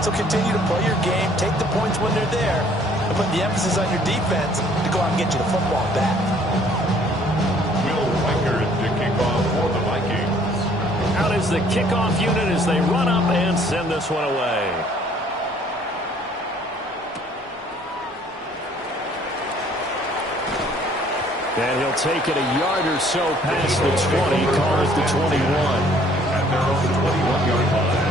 So continue to play your game, take the points when they're there, and put the emphasis on your defense to go out and get you the football back. To kick off for the Vikings. Out is the kickoff unit as they run up and send this one away. And he'll take it a yard or so past the 20, call it the 21. At their own 21-yard line.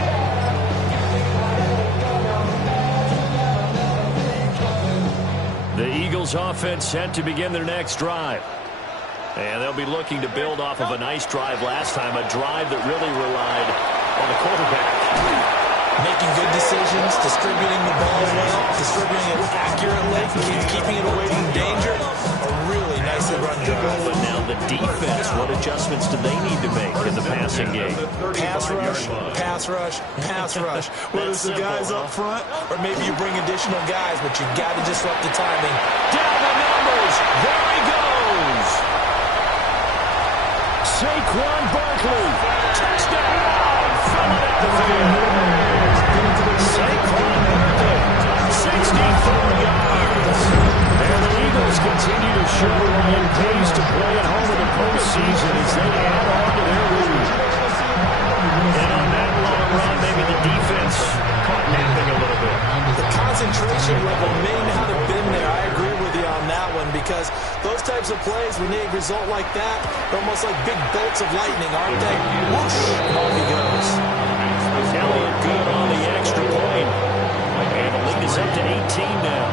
The Eagles offense set to begin their next drive. And they'll be looking to build off of a nice drive last time, a drive that really relied on the quarterback. Making good decisions, distributing the ball well, distributing it accurately, keeping it away from danger. A really nicely run drive. But now the defense, what adjustments do they need to make in the passing game? Pass rush, pass rush, pass rush. Whether it's the guys up front or maybe you bring additional guys, but you've got to disrupt the timing. Down the numbers. There he goes. Saquon Barkley, touchdown, from the field. Saquon Barkley, 64 yards. And the Eagles continue to show on pace to play at home in the postseason as they add on to their lead. And on that long run, maybe the defense caught napping a little bit. The concentration level may not have been there. I agree with you on that one because those types of plays, when they result like that, they're almost like big bolts of lightning, aren't they? Whoosh, and off he goes. Elliott good on the extra point. And the lead is up to 18 now.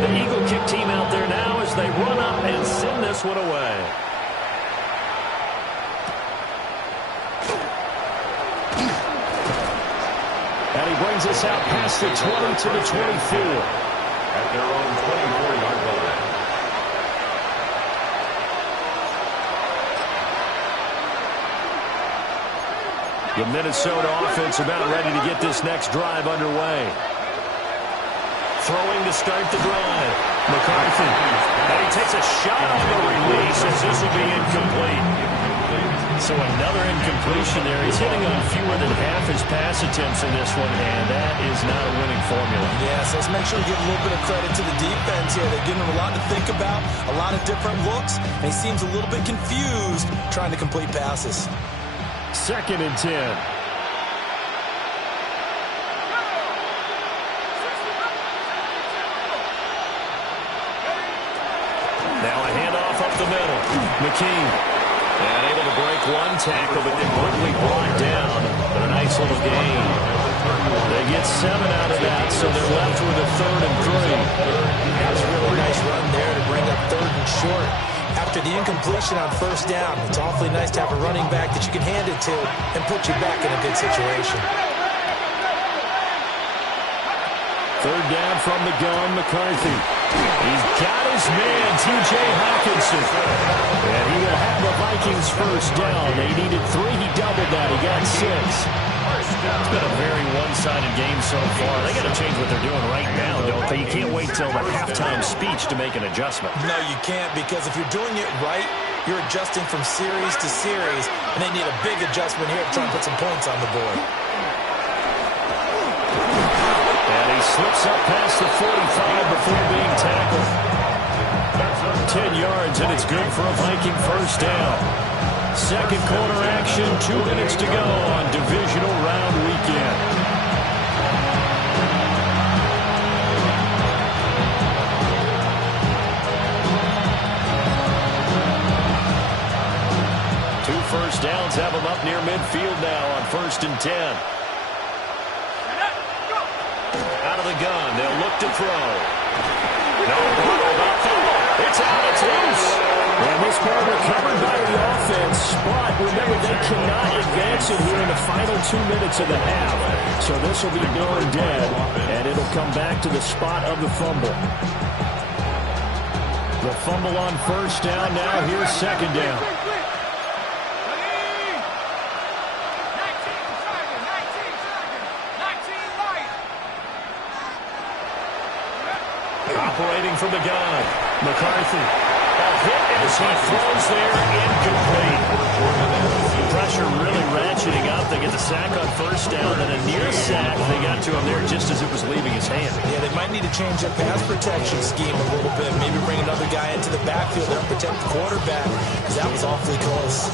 The Eagle kick team out there now as they run up and send this one away. And he brings us out past the 20 to the 24. At their own 24-yard line. The Minnesota offense about ready to get this next drive underway. Throwing to start the drive. McCarthy. And he takes a shot on the release as this will be incomplete. So another incompletion there. He's hitting on fewer than half his pass attempts in this one, and that is not a winning formula. Yes, let's make sure we give a little bit of credit to the defense here. They're giving him a lot to think about, a lot of different looks, and he seems a little bit confused trying to complete passes. 2nd and 10. Now a handoff up the middle. McKee. And able to break one tackle, but then quickly brought down. But a nice little gain. They get 7 out of that, so they're left with a 3rd and 3. That was a really nice run there to bring up 3rd and short. After the incompletion on 1st down, it's awfully nice to have a running back that you can hand it to and put you back in a good situation. 3rd down from the gun, McCarthy. He's got his man, T.J. Hawkinson. And he will have a Vikings 1st down. They needed 3. He doubled that. He got 6. It's been a very one-sided game so far. They got to change what they're doing right now, don't they? You can't wait till the halftime speech to make an adjustment. No, you can't, because if you're doing it right, you're adjusting from series to series, and they need a big adjustment here to try and put some points on the board. And he slips up past the 45 before being tackled. 10 yards, and it's good for a Viking 1st down. 2nd quarter action, 2 minutes to go on Divisional Round Weekend. Two 1st downs have them up near midfield now on 1st and 10. Out of the gun, they'll look to throw. It's out, it's loose. And this ball recovered by the offense, but remember, they cannot advance it here in the final 2 minutes of the half. So this will be going dead, and it'll come back to the spot of the fumble. The fumble on 1st down, now here's 2nd down. Operating from the gun, McCarthy. A hit as he throws there, they get the sack on first down, and a near sack. They got to him there just as it was leaving his hand. Yeah, they might need to change their pass protection scheme a little bit. Maybe bring another guy into the backfield there and protect the quarterback, because that was awfully close.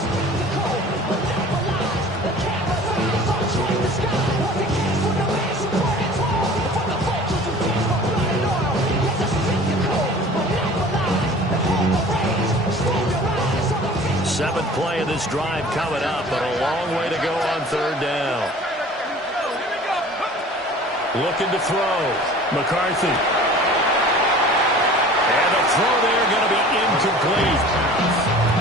Seventh play of this drive coming up, but a long way to go on third down. Looking to throw. McCarthy. And the throw there going to be incomplete.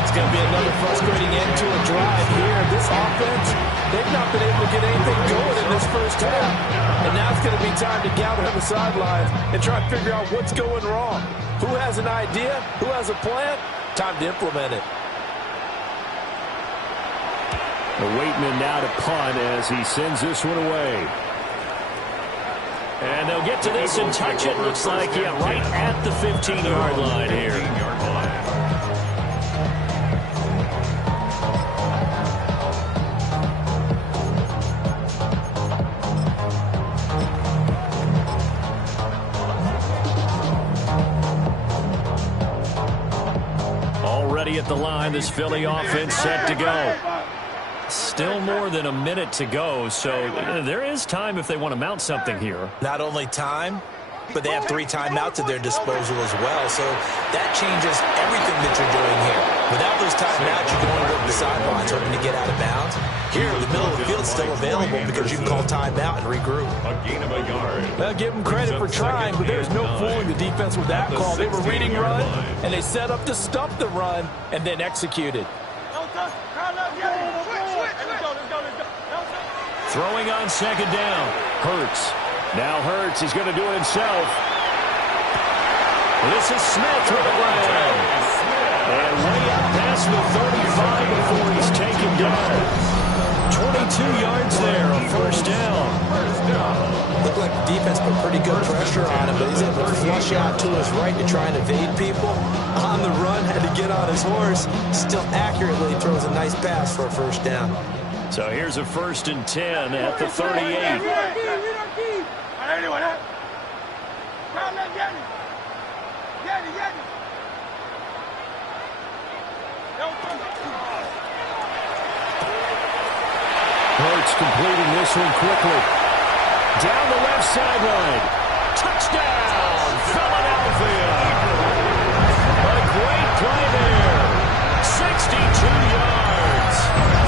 It's going to be another frustrating end to a drive here. This offense, they've not been able to get anything going in this first half. And now it's going to be time to gather on the sidelines and try to figure out what's going wrong. Who has an idea? Who has a plan? Time to implement it. The Waitman now to punt as he sends this one away. And they'll get to this and touch it. Looks like, yeah, right at the 15-yard line here. Already at the line, this Philly offense set to go. Still more than a minute to go, so there is time if they want to mount something here. Not only time, but they have 3 timeouts at their disposal as well, so that changes everything that you're doing here. Without those timeouts, you can only work the sidelines hoping to get out of bounds. Here, the middle of the field's still available because you can call timeout and regroup. A gain of a yard. Well, give them credit for trying, but there's no fooling the defense with that call. They were reading run, and they set up to stop the run and then executed. Throwing on second down. Hurts. Now Hurts, he's going to do it himself. This is Smith with a grab. And way up past the 35 before he's taken down. 22 yards there, a first down. Looked like the defense put pretty good pressure on him, but he's able to flush out to his right to try and evade people. On the run, had to get on his horse. Still accurately throws a nice pass for a first down. So here's a 1st and 10 at the 38. Hurts completing this one quickly. Down the left sideline. Touchdown, Philadelphia. A great play there. 62 yards.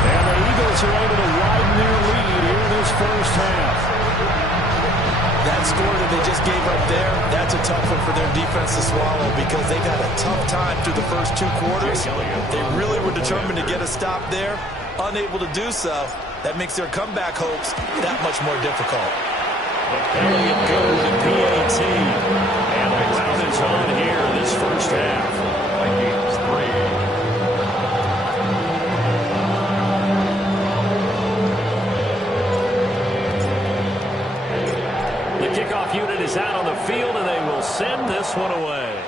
And the Eagles are able to widen their lead here in this first half. That score that they just gave up there, that's a tough one for their defense to swallow because they've had a tough time through the first 2 quarters. They really were determined to get a stop there, unable to do so. That makes their comeback hopes that much more difficult. Elliott goes to PAT. And the round is on here in this first half. Vikings 3. The kickoff unit is out on the field, and they will send this one away.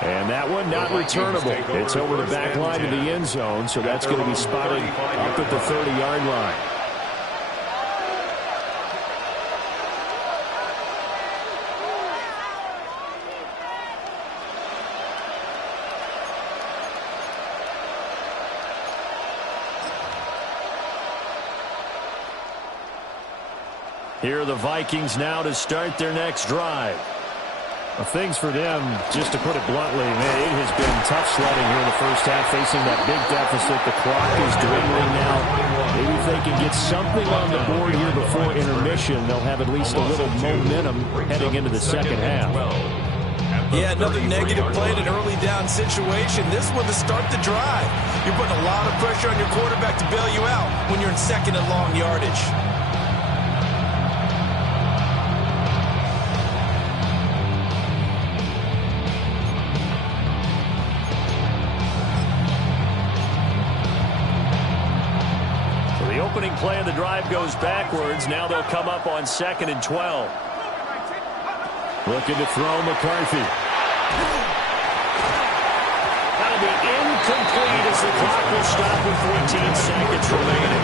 And that one not returnable. It's over the back line to the end zone, so that's going to be spotted up at the 30-yard line. Here are the Vikings now to start their next drive. Well, things for them, just to put it bluntly, man, it has been tough sledding here in the first half, facing that big deficit. The clock is dwindling now. Maybe if they can get something on the board here before intermission, they'll have at least a little momentum heading into the second half. Yeah, another negative play in an early down situation. This one to start the drive. You're putting a lot of pressure on your quarterback to bail you out when you're in second and long yardage. Opening play of the drive goes backwards. Now they'll come up on 2nd and 12. Looking to throw McCarthy. Got a to be incomplete as the clock will stop with 14 seconds remaining.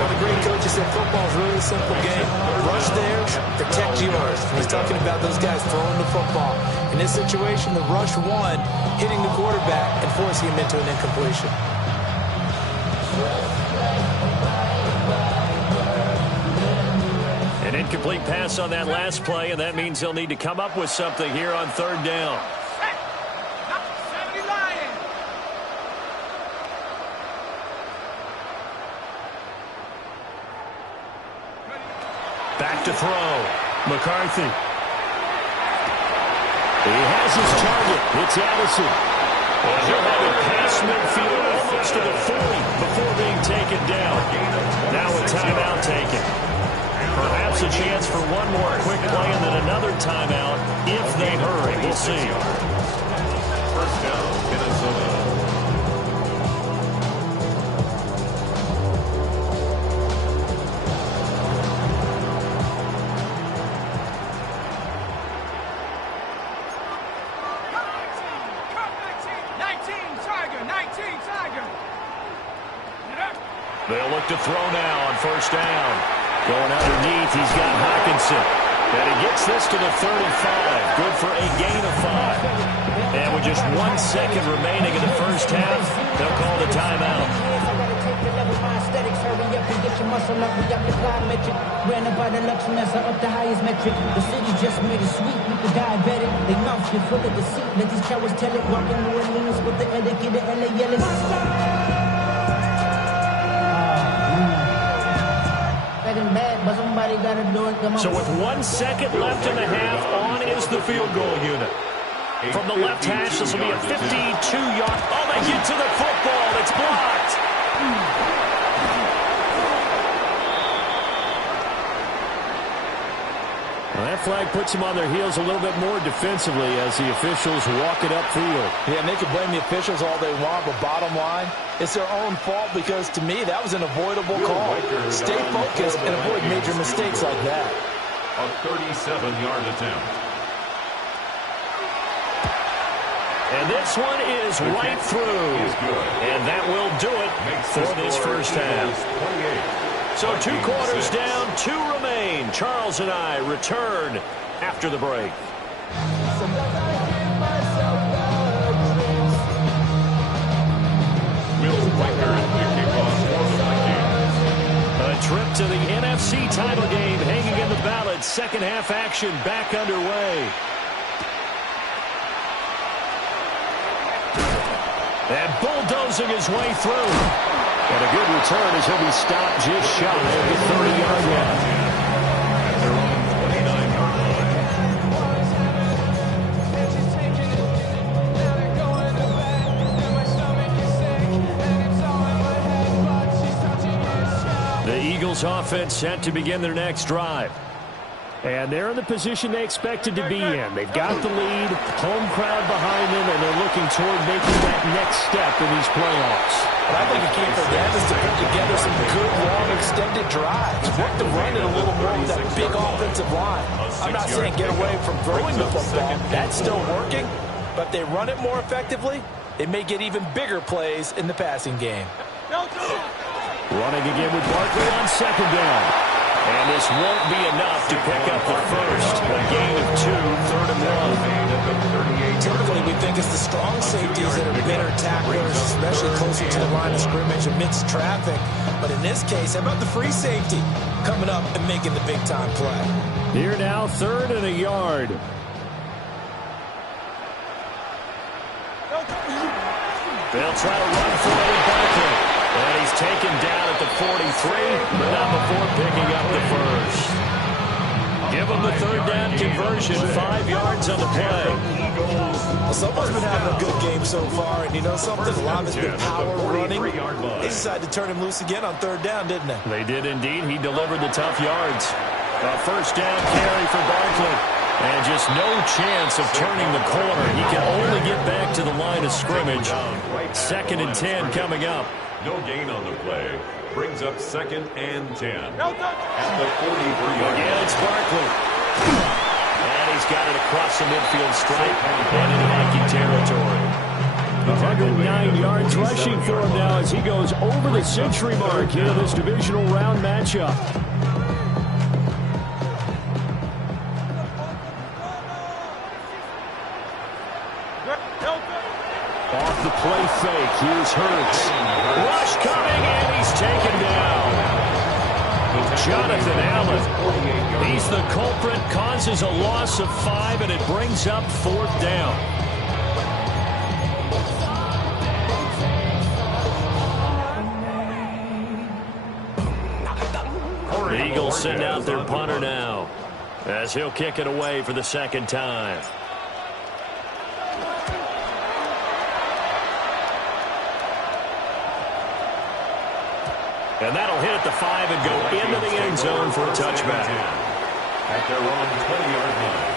Well, the great coach said football is really a simple game. Rush theirs, protect yours. And he's talking about those guys throwing the football. In this situation, the rush one, hitting the quarterback and forcing him into an incompletion. An incomplete pass on that last play, and that means they'll need to come up with something here on third down. Back to throw. McCarthy. He has his target. It's Addison. And he'll have it past midfield almost to the 40 before being taken down. Now a timeout taken. Perhaps a chance for one more quick play and then another timeout if they hurry. We'll see. First down, Minnesota. They'll look to throw now on first down. Going underneath, he's got Hawkinson. And he gets this to the 35. Good for a gain of 5. And with just 1 second remaining in the first half, they'll call the timeout. Ran about the luxury, up the highest metric. The city just made it sweet with the diabetic. They mouth you full of deceit. Let these cowards tell it. Walking New Orleans with the etiquette, the LA yelling. So with 1 second left in the half, on is the field goal unit. From the left hash, this will be a 52-yard. Oh, they get to the football. It's blocked. Well, that flag puts them on their heels a little bit more defensively as the officials walk it upfield. Yeah, and they can blame the officials all they want, but bottom line, it's their own fault because, to me, that was an avoidable call. Stay focused and avoid major mistakes like that. A 37-yard attempt. And this one is right through. And that will do it for this first half. So 2 quarters down, 2 remain. Charles and I return after the break. A trip to the NFC title game hanging in the balance. Second half action back underway. And bulldozing his way through. And a good return as he'll be stopped just shy of the 30-yard line. At their own 29-yard line. The Eagles offense set to begin their next drive. And they're in the position they expected to be in. They've got the lead, home crowd behind them, and they're looking toward making that next step in these playoffs. But I think the key for them is to put together some good, long, extended drives. Work the run it a little more with that big offensive line. I'm not saying get away from throwing the football. That's still working. But if they run it more effectively, they may get even bigger plays in the passing game. Running again with Barkley on second down. And this won't be enough to pick up the first. A gain of 2, 3rd and 1. Typically, we think it's the strong safeties that are better tacklers, especially closer to the line of scrimmage amidst traffic. But in this case, how about the free safety coming up and making the big-time play? Here now, 3rd and a yard. They'll try to run for it with Barkley. And he's taken down at the 43, but not before picking up the first. Give him the 3rd down conversion, 5 yards on the play. Well, someone's been having a good game so far, and you know something? A lot of it's been power running. They decided to turn him loose again on 3rd down, didn't they? They did indeed. He delivered the tough yards. A first down carry for Barkley. And just no chance of turning the corner. He can only get back to the line of scrimmage. 2nd and 10 coming up. No gain on the play. Brings up 2nd and 10. At the 43-yard Again, it's Barkley. And he's got it across the midfield stripe and into Viking territory. 109 yards rushing for him now as he goes over the century mark into this divisional round matchup. Off the play fake, here's Hurts. Rush coming, and he's taken down. Jonathan Allen, he's the culprit, causes a loss of 5, and it brings up 4th down. The Eagles send out their punter now, as he'll kick it away for the 2nd time. And that'll hit at the 5 and go into the end zone for a touchback. At their own 20-yard line.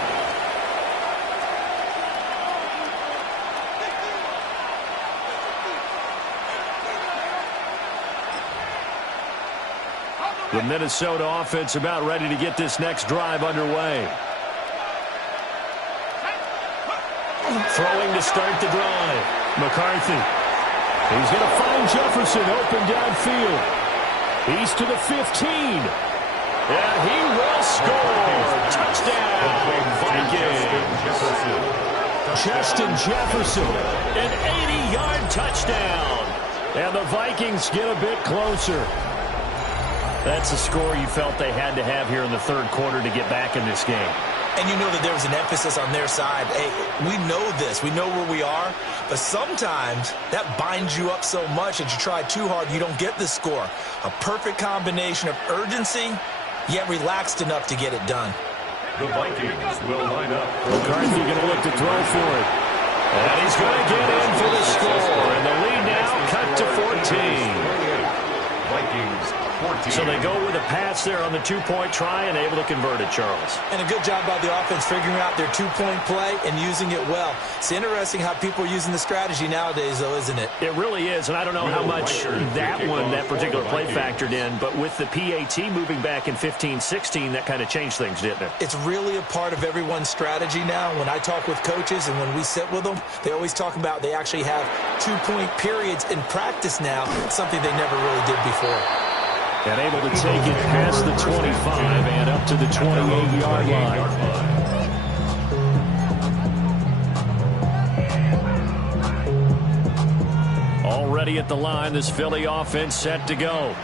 The Minnesota offense about ready to get this next drive underway. Throwing to start the drive. McCarthy. He's going to find Jefferson open downfield. He's to the 15. And he will score. Touchdown, Vikings. Justin Jefferson, an 80-yard touchdown. And the Vikings get a bit closer. That's a score you felt they had to have here in the 3rd quarter to get back in this game. And you know that there was an emphasis on their side. Hey, we know this. We know where we are. But sometimes that binds you up so much that you try too hard, you don't get the score. A perfect combination of urgency, yet relaxed enough to get it done. The Vikings will line up. McCarthy going to look to throw for it. And he's going to get in for the score. And the lead now cut to 14. Vikings 14. So they go with a pass there on the 2-point try and able to convert it, Charles. And a good job by the offense figuring out their 2-point play and using it well. It's interesting how people are using the strategy nowadays, though, isn't it? It really is, and I don't know how much that particular play factored in, but with the PAT moving back in 15-16, that kind of changed things, didn't it? It's really a part of everyone's strategy now. When I talk with coaches and when we sit with them, they always talk about they actually have 2-point periods in practice now, something they never really did before. And able to take it past the 25 and up to the 28-yard line. Already at the line, this Philly offense set to go.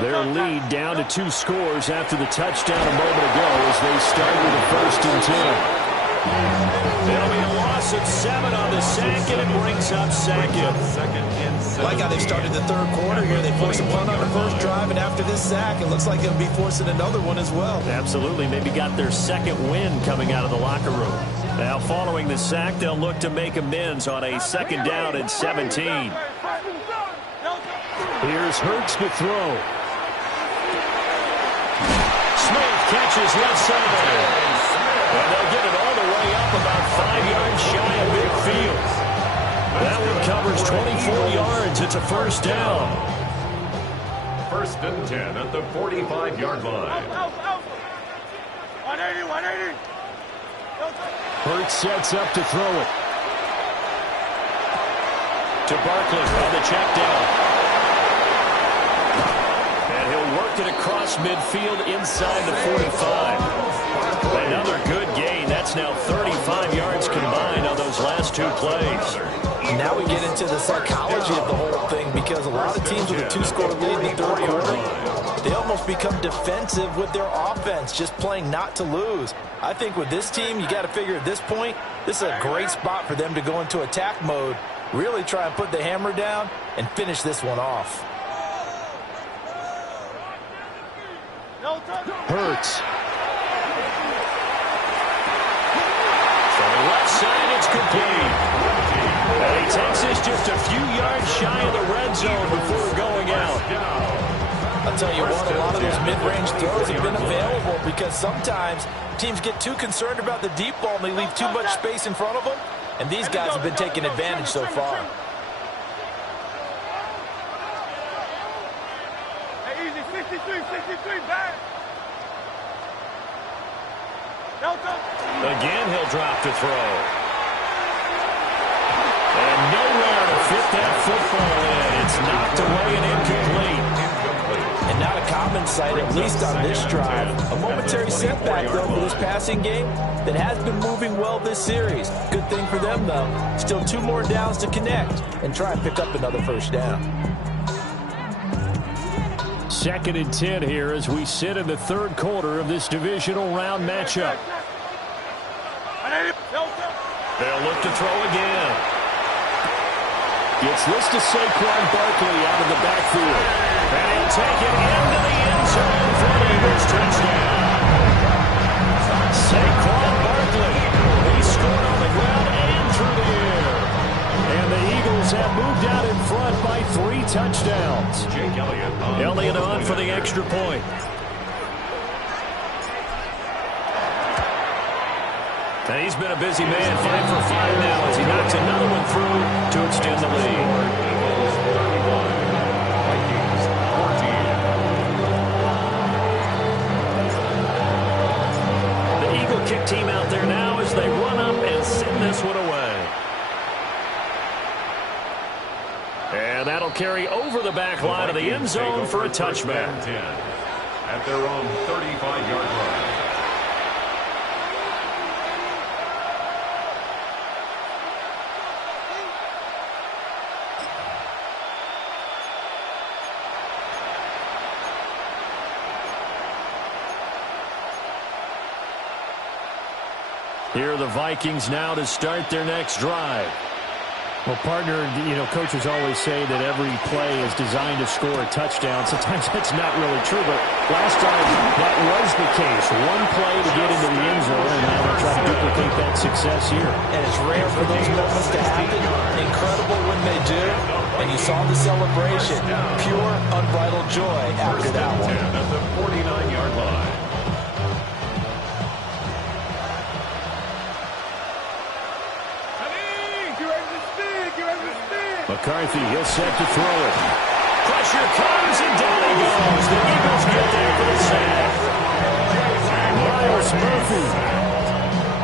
Their lead down to 2 scores after the touchdown a moment ago as they start with a 1st and 10. There'll be a loss of 7 on the sack, and it brings up 2nd. Like how they started the 3rd quarter here. They forced a punt on the first drive, and after this sack, it looks like they'll be forcing another one as well. Absolutely. Maybe got their 2nd win coming out of the locker room. Now, following the sack, they'll look to make amends on a 2nd down and 17. Here's Hurts to throw. Smith catches left side. And they'll get it all the way up about 5 yards shy of midfield. That one covers 24 yards. It's a 1st down. 1st and 10 at the 45-yard line. 180. Hurts sets up to throw it. To Barkley on the check down. And he'll work it across midfield inside the 45. Another good gain. That's now 35 yards combined on those last 2 plays. Now we get into the psychology of the whole thing, because a lot of teams with a 2-score lead in the 3rd quarter, they almost become defensive with their offense, just playing not to lose. I think with this team, you got to figure at this point, this is a great spot for them to go into attack mode, really try and put the hammer down and finish this one off. Hurts. From the left side, it's complete. And he takes this just a few yards shy of the red zone before going out. I'll tell you what, a lot of those mid-range throws have been available because sometimes teams get too concerned about the deep ball and they leave too much space in front of them, and these guys have been taking advantage so far. Hey, easy, 63, back. Again, he'll drop to throw. And no that football in. It's knocked away and incomplete. And not a common sight, at least on this drive. A momentary setback, though, for this passing game that has been moving well this series. Good thing for them, though. Still 2 more downs to connect and try and pick up another first down. 2nd and 10 here as we sit in the third quarter of this divisional round matchup. They'll look to throw again. Gets this to Saquon Barkley out of the backfield. And he'll take it into the end zone for an Eagles touchdown. Saquon Barkley. He scored on the ground and through the air. And the Eagles have moved out in front by 3 touchdowns. Jake Elliott on for the extra point. And he's been a busy man, 5 for 5 now as he knocks another one through to extend the lead. Vikings 14. The Eagle kick team out there now as they run up and send this one away. And that'll carry over the back line of the end zone for a touchback. At their own 35-yard line. Here are the Vikings now to start their next drive. Well, partner, coaches always say that every play is designed to score a touchdown. Sometimes that's not really true, but last time that was the case. One play to get into the end zone, and now they'll try to duplicate that success here. And it's rare for those moments to happen. Incredible when they do. And you saw the celebration. Pure, unbridled joy after that one. At the 49-yard line. McCarthy, he'll set to throw it. Pressure comes, and down he goes. The Eagles get there for the sack. Myles Murphy.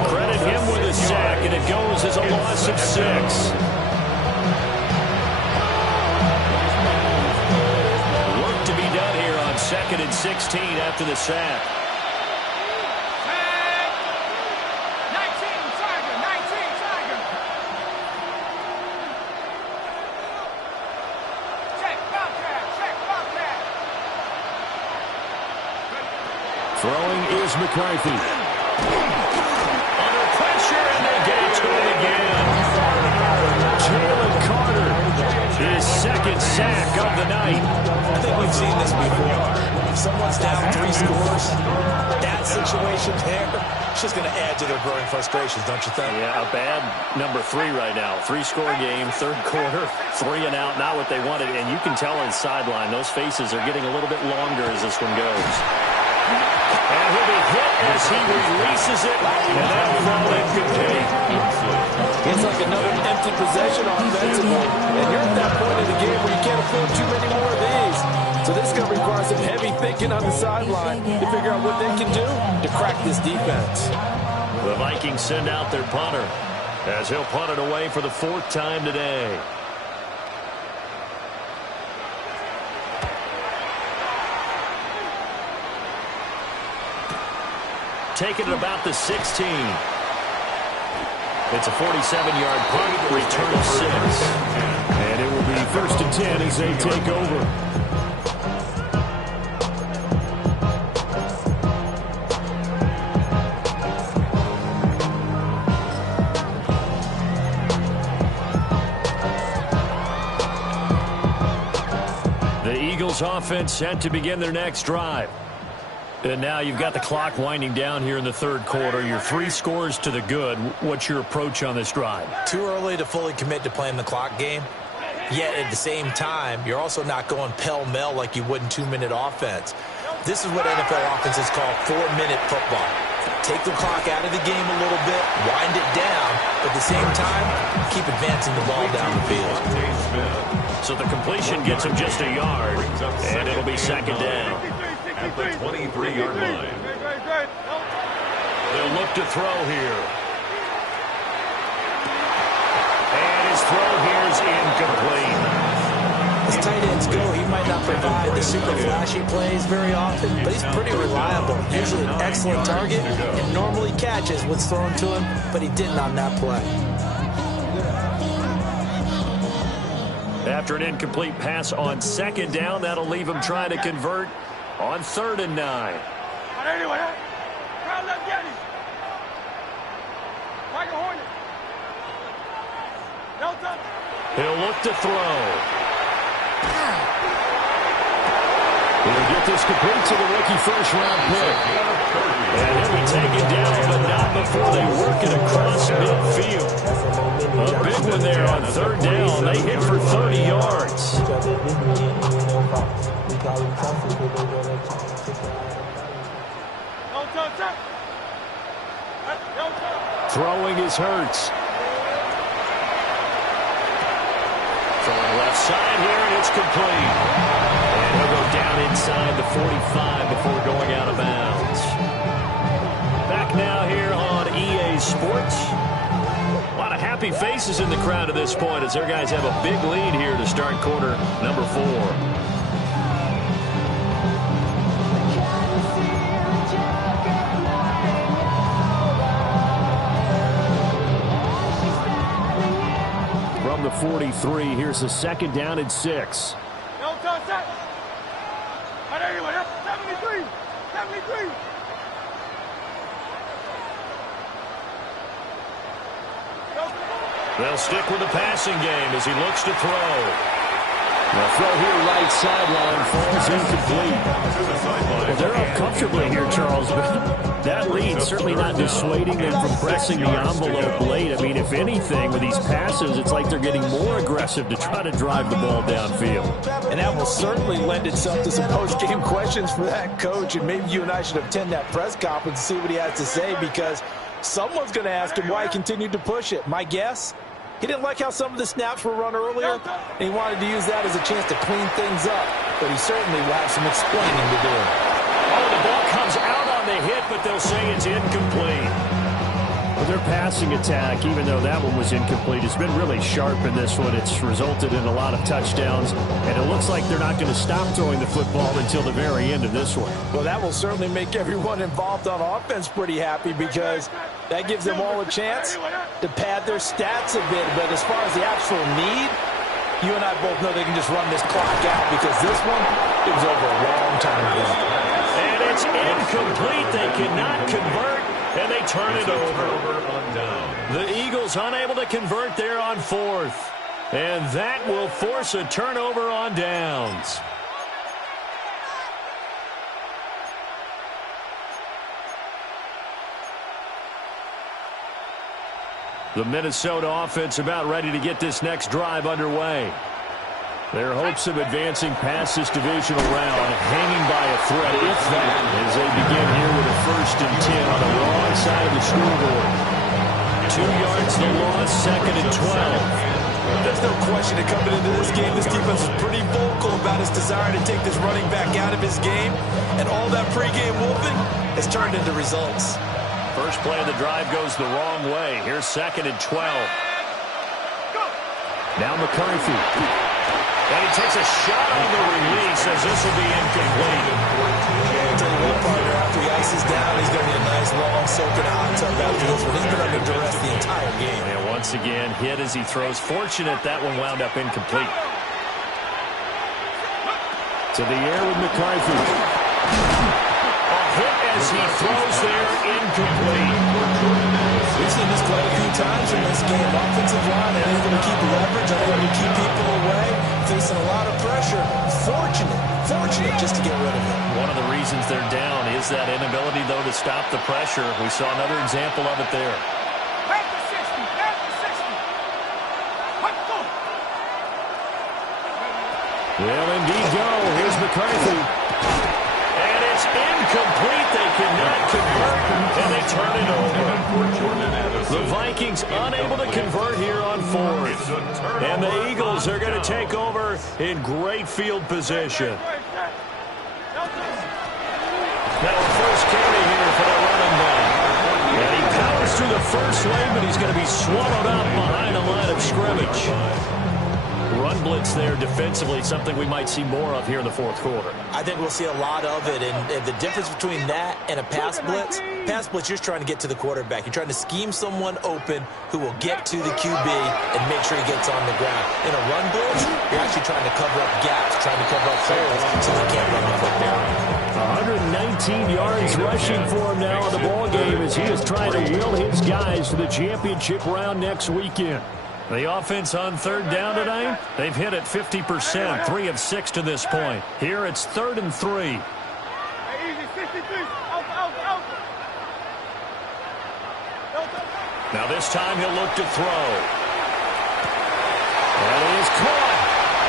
Credit him with a sack, and it goes as a loss of 6. Work to be done here on 2nd and 16 after the sack. Throwing is McCarthy. Under pressure, and they get it to him again. Jalen Carter, his 2nd sack of the night. I think we've seen this before. If someone's down 3 scores, that situation there, it's just going to add to their growing frustrations, don't you think? Yeah, a bad number 3 right now. 3-score game, third quarter, 3 and out, not what they wanted. And you can tell on the sideline, those faces are getting a little bit longer as this one goes. And he'll be hit as he releases it, and that throw incomplete. It's like another empty possession offensively, and you're at that point in the game where you can't afford too many more of these. So this is going to require some heavy thinking on the sideline to figure out what they can do to crack this defense. The Vikings send out their punter as he'll punt it away for the 4th time today. Taking it about the 16. It's a 47-yard punt, return of 6. And it will be 1st and 10 as they take over. The Eagles offense set to begin their next drive. And now you've got the clock winding down here in the third quarter. You're 3 scores to the good. What's your approach on this drive? Too early to fully commit to playing the clock game. Yet at the same time, you're also not going pell-mell like you would in 2-minute offense. This is what NFL offenses call 4-minute football. Take the clock out of the game a little bit, wind it down, but at the same time, keep advancing the ball down the field. So the completion gets him just a yard, and it'll be 2nd down. At the 23-yard line. They'll look to throw here. And his throw here is incomplete. these tight ends go, he might not provide the super flashy plays very often, but he's pretty reliable. Usually an excellent target and normally catches what's thrown to him, but he didn't on that play. After an incomplete pass on second down, that'll leave him trying to convert on 3rd and 9. He'll look to throw. He'll get this complete to the rookie first-round pick. And he'll be taken down, but not before they work it across midfield. A big one there on 3rd down. They hit for 30 yards. Throwing is Hurts. Throwing left side here, and it's complete. And he'll go down inside the 45 before going out of bounds. Back now here on EA Sports. A lot of happy faces in the crowd at this point as their guys have a big lead here to start quarter number 4. From the 43, here's the 2nd down and 6. They'll stick with the passing game as he looks to throw. The throw here right sideline falls incomplete. Well, they're up comfortably here, Charles, but that lead certainly not dissuading them from pressing the envelope late. I mean, if anything, with these passes, it's like they're getting more aggressive to try to drive the ball downfield. And that will certainly lend itself to some post-game questions for that coach, and maybe you and I should attend that press conference and see what he has to say, because someone's going to ask him why he continued to push it. My guess? He didn't like how some of the snaps were run earlier, and he wanted to use that as a chance to clean things up. But he certainly will have some explaining to do. Oh, the ball comes out on the hit, but they'll say it's incomplete. Well, their passing attack, even though that one was incomplete, has been really sharp in this one. It's resulted in a lot of touchdowns, and it looks like they're not going to stop throwing the football until the very end of this one. Well, that will certainly make everyone involved on offense pretty happy, because that gives them all a chance to pad their stats a bit. But as far as the actual need, you and I both know they can just run this clock out, because this one, it was over a long time ago. And it's incomplete. They cannot convert, and they turn it over. The Eagles unable to convert there on 4th. And that will force a turnover on downs. The Minnesota offense about ready to get this next drive underway. Their hopes of advancing past this divisional round hanging by a thread, if that, as they begin here with a 1st and 10 on the wrong side of the scoreboard. 2 yards the loss, 2nd and 12. There's no question that coming into this game, this defense is pretty vocal about its desire to take this running back out of his game, and all that pregame wolfing has turned into results. First play of the drive goes the wrong way. Here's 2nd and 12. Now McCarthy. And he takes a shot on the release as this will be incomplete. I'll tell you what, partner, after he ices down, he's going to be a nice long soak in a hot tub after this one. He's been under duress the entire game. And once again, hit as he throws. Fortunate that one wound up incomplete. To the air with McCarthy. A hit as he throws there, incomplete. We've seen this quite a few times in this game. Offensive line unable to keep leverage, unable to keep people away, facing a lot of pressure. Fortunate just to get rid of it. One of the reasons they're down is that inability, though, to stop the pressure. We saw another example of it there. Well, indeed go. Here's McCarthy. And it's incomplete. They cannot convert, and they turn it over. The Vikings unable to convert here on 4th. And the Eagles are going to take over in great field position. Now a first carry here for the running back. And he powers through the first lane, but he's going to be swallowed up behind the line of scrimmage. Run blitz there defensively, something we might see more of here in the fourth quarter. I think we'll see a lot of it, and the difference between that and a pass blitz, you're just trying to get to the quarterback. You're trying to scheme someone open who will get to the QB and make sure he gets on the ground. In a run blitz, you're actually trying to cover up gaps, trying to cover up holes so he can't run the football. 119 yards rushing for him now in the ball game as he is trying to will his guys to the championship round next weekend. The offense on third down tonight, they've hit it 50%, 3 of 6 to this point. Here it's 3rd and 3. Now this time he'll look to throw. And it is caught.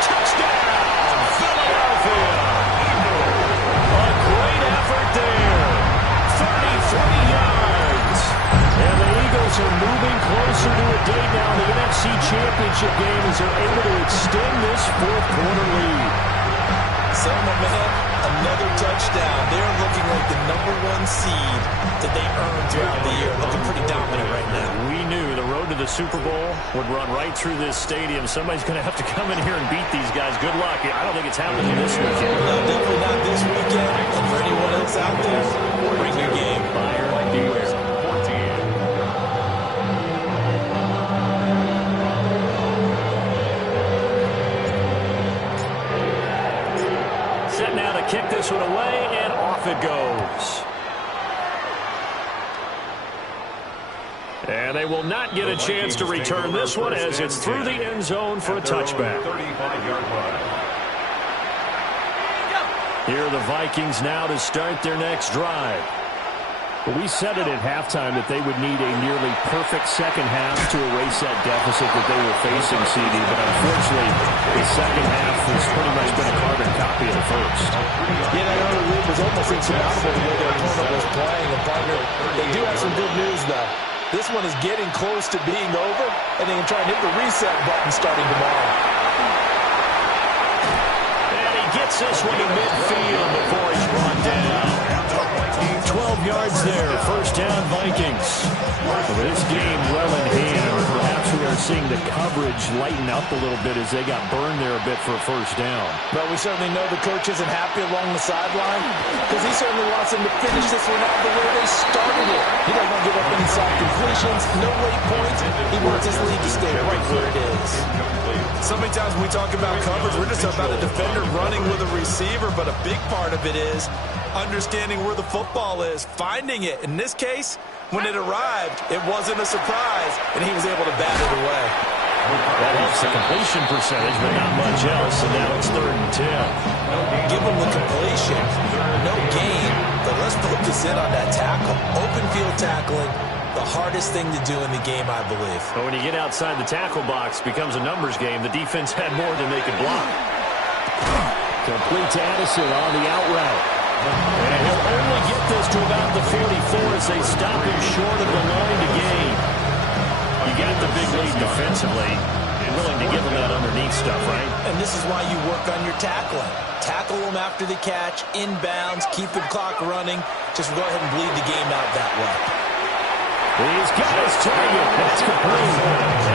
Touchdown, Philadelphia. A great effort there. 33 yards. And the Eagles are moving closer to a date now in the NFC Championship game as they're able to extend this fourth quarter lead. Some momentum, another touchdown. They're looking like the #1 seed that they earned throughout the year. Looking pretty dominant right now. We knew the road to the Super Bowl would run right through this stadium. Somebody's going to have to come in here and beat these guys. Good luck. I don't think it's happening this weekend. No, definitely not this weekend. And for anyone else out there, bring your game. Buyer beware. Set now to kick this one away, and off it goes. And they will not get a chance to return this one as it's through the end zone for a touchback. 35-yard line. Here are the Vikings now to start their next drive. Well, we said it at halftime that they would need a nearly perfect second half to erase that deficit that they were facing, CD, but unfortunately, the second half has pretty much been a carbon copy of the first. Yeah, that early lead was almost insurmountable the way their opponent was playing. And partner, they do have some good news, though. This one is getting close to being over, and they can try and hit the reset button starting tomorrow. And he gets this one to midfield before he's brought down. 12 yards there, first down Vikings. Well, this game well in hand. Perhaps we are seeing the coverage lighten up a little bit as they got burned there a bit for a first down. But we certainly know the coach isn't happy along the sideline because he certainly wants them to finish this one out the way they started it. He doesn't want to give up any soft completions, no late points. He wants his lead to stay right where it is. So many times when we talk about coverage, we're just talking about a defender running with a receiver, but a big part of it is understanding where the football is, finding it. In this case, when it arrived, it wasn't a surprise, and he was able to bat it away. That helps the completion percentage, but not much else, and now it's 3rd and 10. Give him the completion, no gain, but let's focus in on that tackle. Open field tackling, the hardest thing to do in the game, I believe. But when you get outside the tackle box, it becomes a numbers game. The defense had more than they could block. Complete to Addison on the out route. And he'll only get this to about the 44 as they stop him short of the line to gain. You got the big lead defensively. Willing to give him that underneath stuff, right? And this is why you work on your tackling. Tackle him after the catch, inbounds, keep the clock running. Just go ahead and bleed the game out that way. He's got his target. That's complete.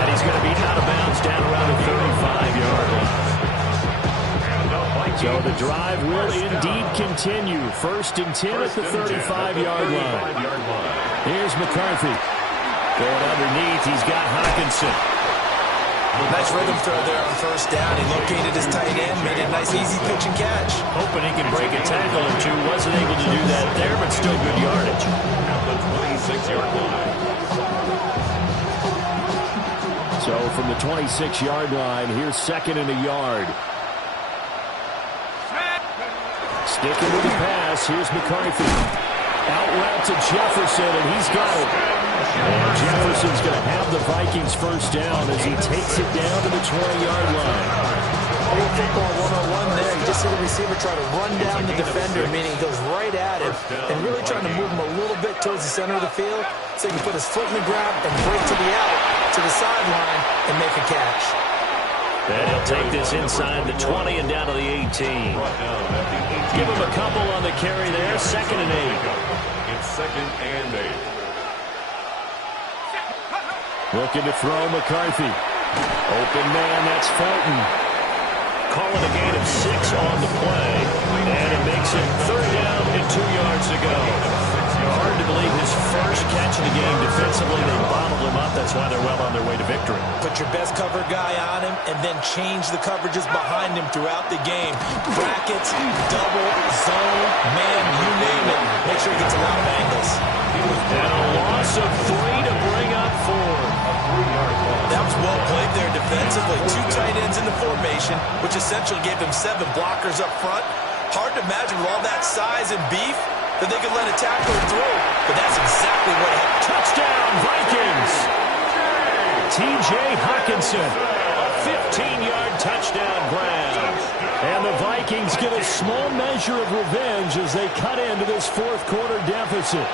And he's going to be out of bounds down around the 35-yard line. So the drive will indeed continue. 1st and 10 at the 35-yard line. Here's McCarthy. Going underneath, he's got Hawkinson. Nice rhythm throw there on first down. He located his tight end, made it a nice, easy pitch and catch. Hoping he can break a tackle or two. Wasn't able to do that there, but still good yardage. At the 26-yard line. So from the 26-yard line, here's 2nd and a yard. Sticking with the pass, here's McCarthy. Out route to Jefferson, and he's got it. And Jefferson's going to have the Vikings first down as he takes it down to the 20-yard line. Old football 101 there. You just see the receiver try to run down the defender, meaning he goes right at him and really trying to move him a little bit towards the center of the field so he can put his foot in the ground and break to the out, to the sideline, and make a catch. And he'll take this inside the 20 and down to the 18. Give him a couple on the carry there. 2nd and 8. It's 2nd and 8. Looking to throw McCarthy. Open man, that's Fulton. call it a gain of 6 on the play. And it makes it 3rd down and 2 yards to go. Hard to believe his first catch of the game defensively. They bottled him up. That's why they're well on their way to victory. Put your best cover guy on him and then change the coverages behind him throughout the game. Brackets, double, zone, man, you name it. Make sure he gets a lot of angles. And a loss of 3 to bring up 4. That was well played there defensively. 2 tight ends in the formation, which essentially gave him 7 blockers up front. Hard to imagine with all that size and beef that they could let a tackler through. But that's exactly what happened. Touchdown, Vikings! T.J. Hawkinson, a 15-yard touchdown grab. And the Vikings get a small measure of revenge as they cut into this 4th quarter deficit.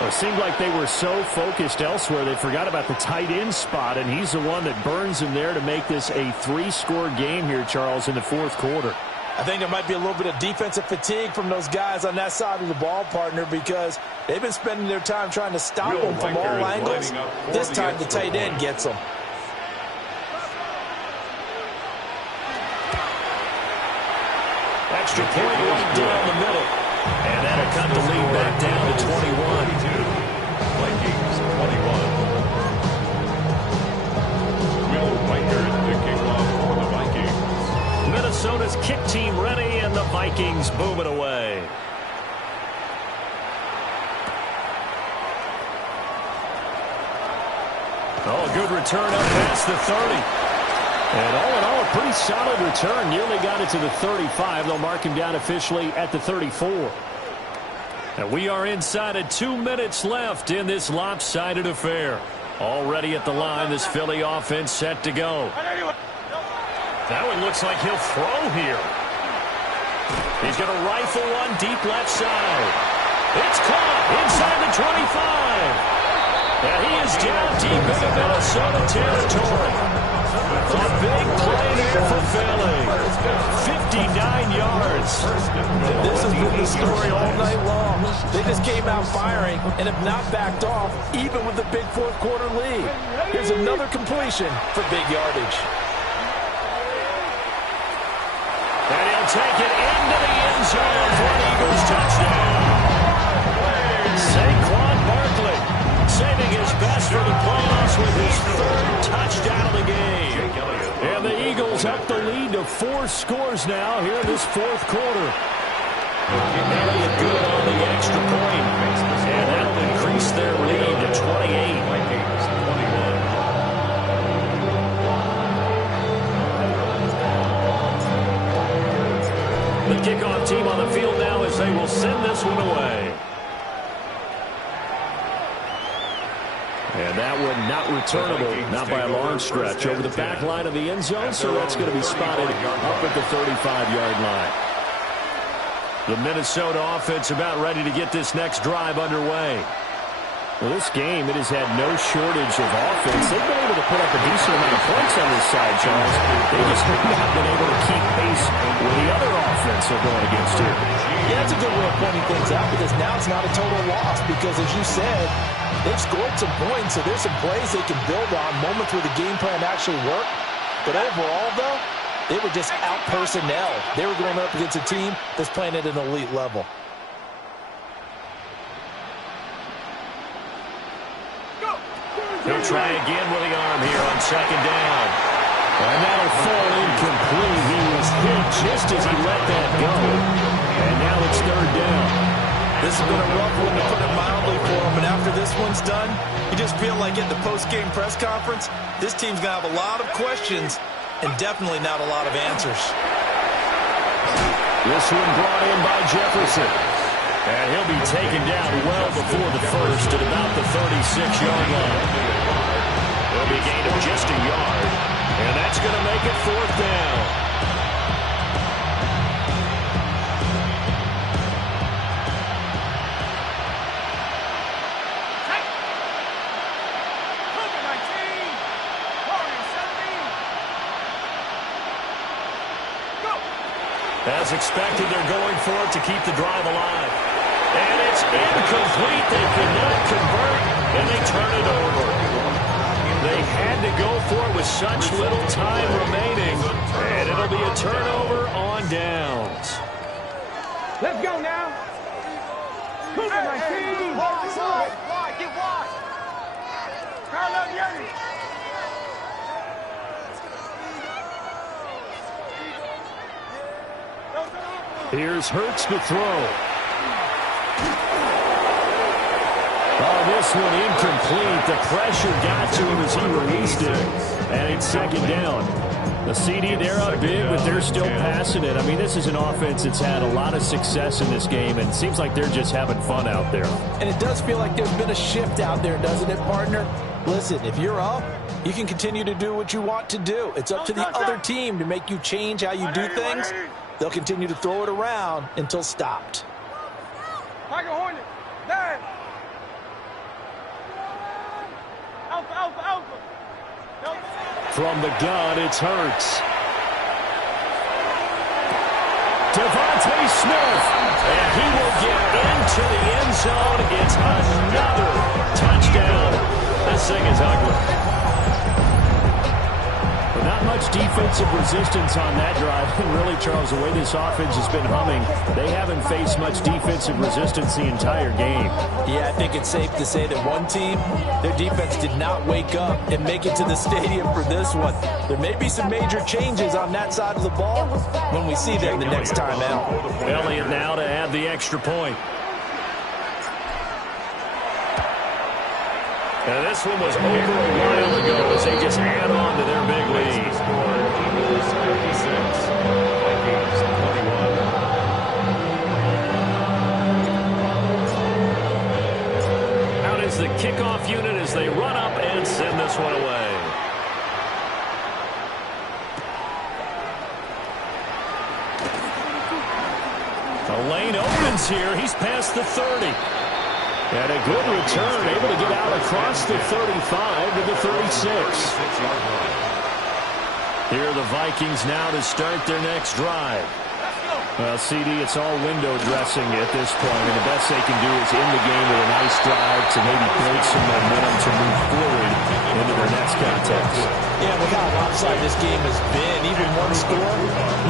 It seemed like they were so focused elsewhere they forgot about the tight end spot, and he's the one that burns him there to make this a 3-score game here, Charles, in the 4th quarter. I think there might be a little bit of defensive fatigue from those guys on that side of the ball, partner, because they've been spending their time trying to stop them from all angles. This time the tight end gets them. Extra point right down the middle. And that'll cut the lead back down to 21. Vikings 21. Will Riker to kick off for the Vikings. Minnesota's kick team ready, and the Vikings boom it away. Oh, a good return up past the 30. And all in all, a pretty solid return. Nearly got it to the 35. They'll mark him down officially at the 34. And we are inside of 2 minutes left in this lopsided affair. Already at the line, this Philly offense set to go. That one looks like he'll throw here. He's going to rifle one deep left side. It's caught inside the 25. And he is down deep into Minnesota territory. A big play there for Philly. 59 yards. This has been the story all night long. They just came out firing and have not backed off, even with the big 4th quarter lead. Here's another completion for big yardage. And he'll take it into the end zone for an Eagles touchdown. Saquon Barkley saving his best for the playoffs with his 3rd touchdown of the game. And the Eagles up the lead to 4 scores now here in this 4th quarter. They'll look good on the extra point. And that'll increase their lead to 28. Vikings 21. The kickoff team on the field now as they will send this one away. And that one not returnable, not by a long stretch, over the back line of the end zone, so that's going to be spotted up at the 35-yard line. The Minnesota offense about ready to get this next drive underway. Well, this game, it has had no shortage of offense. They've been able to put up a decent amount of points on this side, Charles. They just have not been able to keep pace with the other offense they're going against here. Yeah, that's a good way of pointing things out, because now it's not a total loss, because as you said, they've scored some points, so there's some plays they can build on, moments where the game plan actually worked. But overall, though, they were just out personnel. They were going up against a team that's playing at an elite level. He'll try again with the arm here on 2nd down. And that'll fall incomplete. He was hit just as he let that go. And now it's 3rd down. This has been a rough one, to put it mildly, for him. And after this one's done, you just feel like at the post-game press conference, this team's going to have a lot of questions and definitely not a lot of answers. This one brought in by Jefferson. And he'll be taken down well before the first at about the 36-yard line. There'll be a gain of just a yard. And that's going to make it 4th down. As expected, they're going for it to keep the drive alive. And it's incomplete. They could not convert, and they turn it over. They had to go for it with such little time remaining. And it'll be a turnover on downs. Let's go now. Cook it, my team. Wide, get wide. Carlo, Jerry. Here's Hurts to throw. Oh, this one incomplete. The pressure got to him as he released it. And it's second down. The CD, they're up big, but they're still passing it. I mean, this is an offense that's had a lot of success in this game, and it seems like they're just having fun out there. And it does feel like there's been a shift out there, doesn't it, partner? Listen, if you're up, you can continue to do what you want to do. It's up to the other team to make you change how you do things. They'll continue to throw it around until stopped. Tiger Hornet. There. Alpha, alpha, alpha. From the gun, it's Hurts. Devontae Smith. And he will get into the end zone. It's another touchdown. This thing is ugly. But not much defensive resistance on that drive. And really, Charles, the way this offense has been humming, they haven't faced much defensive resistance the entire game. Yeah, I think it's safe to say that one team, their defense did not wake up and make it to the stadium for this one. There may be some major changes on that side of the ball when we see them the next time out. Elliott now to add the extra point. And this one was over a while ago as they just add on to their big lead. Eagles 56, Vikings 21. Out is the kickoff unit as they run up and send this one away. The lane opens here. He's past the 30. And a good return, able to get out across the 35 to the 36. Here are the Vikings now to start their next drive. Well, CD, it's all window dressing at this point, and the best they can do is end the game with a nice drive to maybe build some momentum to move forward into their next contest. Yeah, with how lopsided this game has been, even one score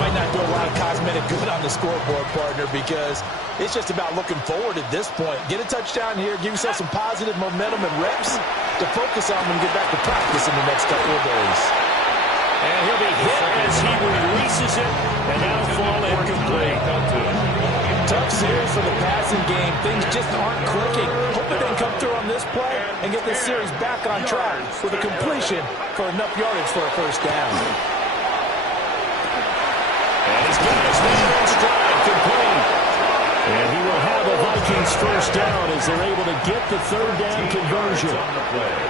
might not do a lot of cosmetic good on the scoreboard, partner, because it's just about looking forward at this point. Get a touchdown here, give yourself some positive momentum and reps to focus on when you get back to practice in the next couple of days. And he'll be hit as he releases it, and that'll fall incomplete. Tough series for the passing game. Things just aren't clicking. Hope they can come through on this play and get this series back on track with a completion for enough yardage for a first down. And he's got his man in stride, complete. And he will have a Vikings first down as they're able to get the third down conversion. On the play.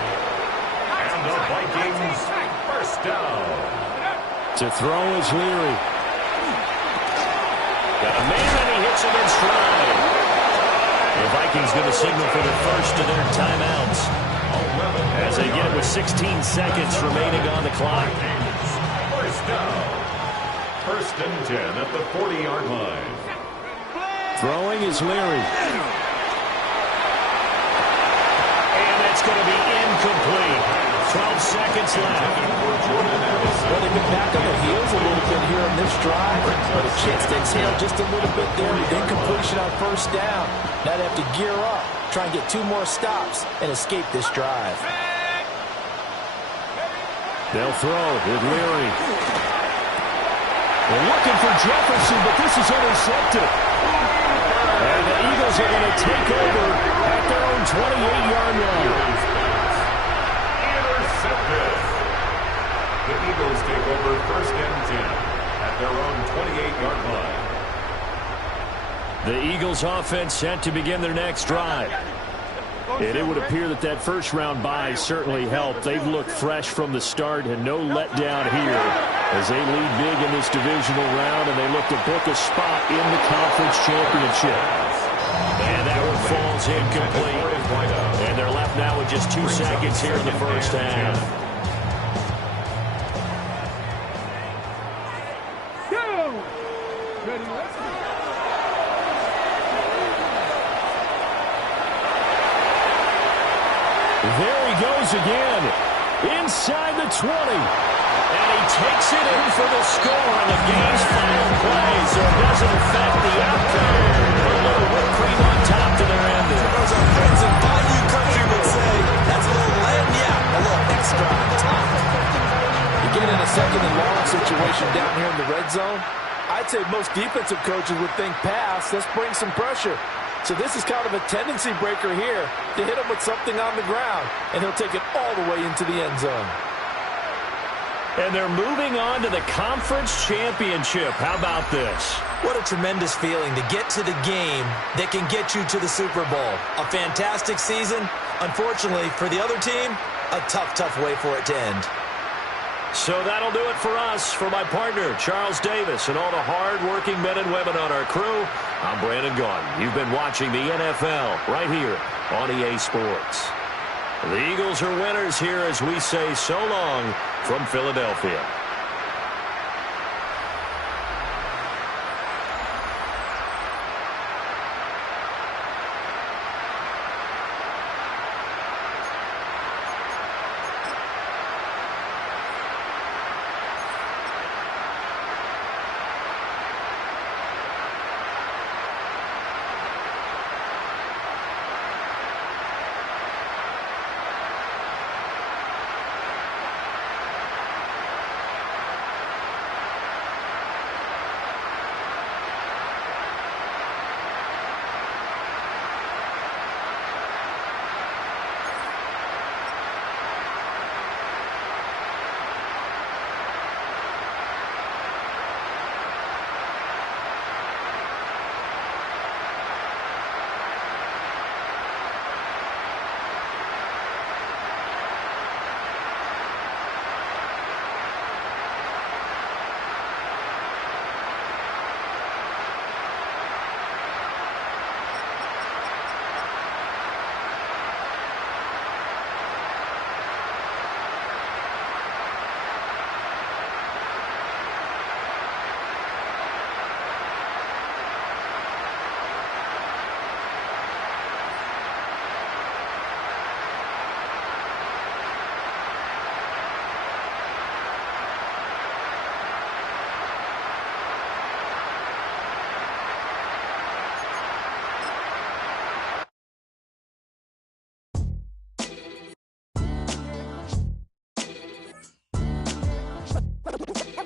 And the Vikings first down. To throw is Leary. Got a man and he hits him in stride. The Vikings going to signal for the first of their timeouts as they get it with 16 seconds remaining on the clock. First down. First and 10 at the 40-yard line. Throwing is Leary. And that's going to be incomplete. 12 seconds left. Well, they've been back on their heels a little bit here on this drive, but a chance to exhale just a little bit there with incompletion on first down. Now they have to gear up, try and get 2 more stops, and escape this drive. They'll throw with Leary. They're looking for Jefferson, but this is intercepted. And the Eagles are going to take over at their own 28-yard line. Intercepted. The Eagles take over first and 10 at their own 28-yard line. The Eagles offense set to begin their next drive. And it would appear that that first-round bye certainly helped. They've looked fresh from the start and no letdown here as they lead big in this divisional round, and they look to book a spot in the conference championship. And that one falls incomplete. And they're left now with just 2 seconds here in the first half. There he goes again, inside the 20, and he takes it in for the score on the game's final play, so it doesn't affect the outcome. Put a little whipped cream on top to their ending. As our friends in Bayou Country would say, that's a little lagniappe, a little extra on top. You get in a second and long situation down here in the red zone, I'd say most defensive coaches would think pass, let's bring some pressure. So this is kind of a tendency breaker here to hit him with something on the ground, and he'll take it all the way into the end zone. And they're moving on to the conference championship. How about this? What a tremendous feeling to get to the game that can get you to the Super Bowl. A fantastic season. Unfortunately, for the other team, a tough, tough way for it to end. So that'll do it for us. For my partner, Charles Davis, and all the hard-working men and women on our crew, I'm Brandon Gaudin. You've been watching the NFL right here on EA Sports. The Eagles are winners here as we say so long from Philadelphia.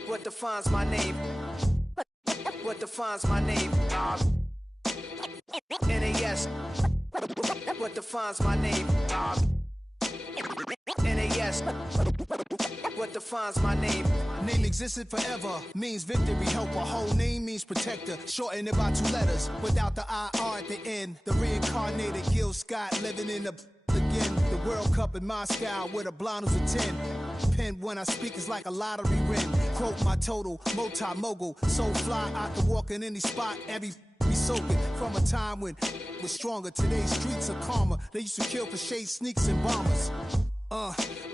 What defines my name? What defines my name? NAS. What defines my name? NAS. What defines my name? Name existed forever, means victory, helper. Whole name means protector, shorten it by 2 letters, without the IR at the end. The reincarnated Gil Scott living in the again. The World Cup in Moscow with a blonde who's a 10. Pen when I speak is like a lottery win. Quote my total, multi-mogul. So fly, I can walk in any spot, every be soaking. From a time when was stronger. Today's streets are calmer. They used to kill for shade sneaks and bombers.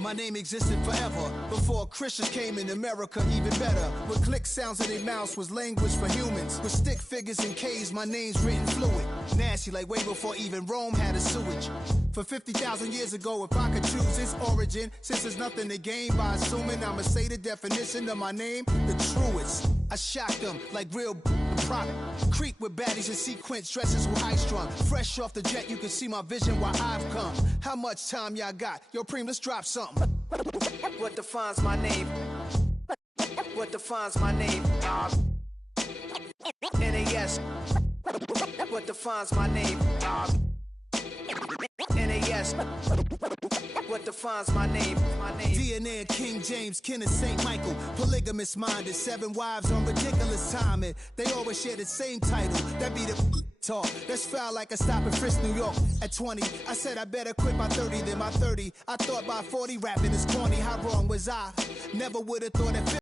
My name existed forever. Before Christians came in America, even better. With click sounds in their mouths was language for humans. With stick figures and K's, my name's written fluid. Nasty like way before even Rome had a sewage. For 50,000 years ago, if I could choose its origin, since there's nothing to gain by assuming I'ma say the definition of my name, the truest. I shocked them like real product. Creep with baddies in sequence, dresses with high strung. Fresh off the jet, you can see my vision where I've come. How much time y'all got? Yo, Preem, let's drop something. What defines my name? What defines my name? NAS. What defines my name? NAS. What defines my name? DNA of King James, kin of St. Michael. Polygamous minded, 7 wives on ridiculous timing. They always share the same title. That be the talk. That's foul like a stop in Frisk, New York. At 20, I said I better quit by 30 than by 30. I thought by 40 rapping is corny. How wrong was I? Never would have thought at 50.